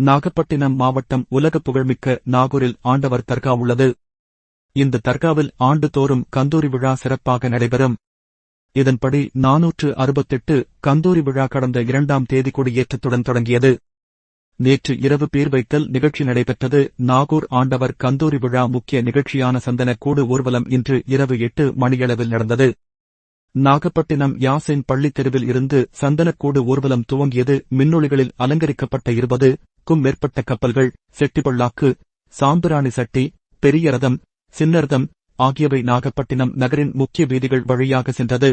நாகப்பட்டினம் மாவட்டம் உலக புகழ்மிக்க நாகூரில் ஆண்டவர் தர்கா உள்ளது. இந்த தர்காவில் ஆண்டுதோறும் கந்தூரி விழா சிறப்பாக நடைபெறும். இதன்படி 468 கந்தூரி விழா கடந்த 2ஆம் தேதி கொடியேற்றத்துடன் தொடங்கியது. நேற்று இரவு பேர் வைத்தல் நிகழ்ச்சி நடைபெற்றது. நாகூர் ஆண்டவர் கந்தூரி விழா முக்கிய நிகழ்ச்சியான சந்தனக்கூடு ஊர்வலம் இன்று இரவு 8 மணியளவில் நடந்தது. நாகப்பட்டினம் யாசின் பள்ளித் தெருவில் இருந்து சந்தனக்கூடு ஊர்வலம் துவங்கியது. மின்னொளிகளில் அலங்கரிக்கப்பட்ட 20க்கும் மேற்பட்ட கப்பல்கள், செட்டிப்பள்ளாக்கு, சாம்பிராணி சட்டி, பெரிய ரதம், சின்ன ரதம் ஆகியவை நாகப்பட்டினம் நகரின் முக்கிய வீதிகள் வழியாக சென்றது.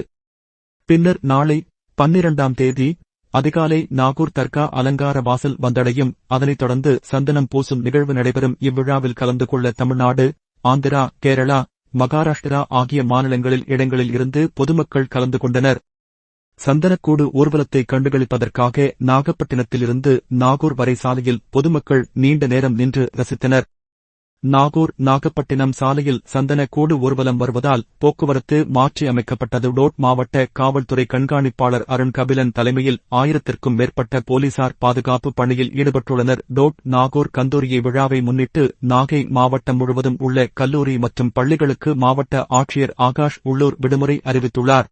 பின்னர் நாளை 12ஆம் தேதி அதிகாலை நாகூர் தர்கா அலங்கார வாசல் வந்தடையும். அதனைத் தொடர்ந்து சந்தனம் பூசும் நிகழ்வு நடைபெறும். இவ்விழாவில் கலந்து கொள்ள தமிழ்நாடு, ஆந்திரா, கேரளா, மகாராஷ்டிரா ஆகிய மாநிலங்களில் இடங்களில் இருந்து பொதுமக்கள் கலந்து கொண்டனர். சந்தனக்கூடு ஊர்வலத்தை கண்டுகளிப்பதற்காக நாகப்பட்டினத்திலிருந்து நாகூர் வரை சாலையில் பொதுமக்கள் நீண்ட நேரம் நின்று ரசித்தனர். நாகூர் நாகப்பட்டினம் சாலையில் சந்தனக்கூடு ஊர்வலம் வருவதால் போக்குவரத்து மாற்றி அமைக்கப்பட்டது. மாவட்ட காவல்துறை கண்காணிப்பாளர் அருண் கபிலன் தலைமையில் 1000க்கும் மேற்பட்ட போலீசார் பாதுகாப்பு பணியில் ஈடுபட்டுள்ளனர். நாகூர் கந்தூரி விழாவை முன்னிட்டு நாகை மாவட்டம் முழுவதும் உள்ள கல்லூரி மற்றும் பள்ளிகளுக்கு மாவட்ட ஆட்சியர் ஆகாஷ் உள்ளூர் விடுமுறை அறிவித்துள்ளார்.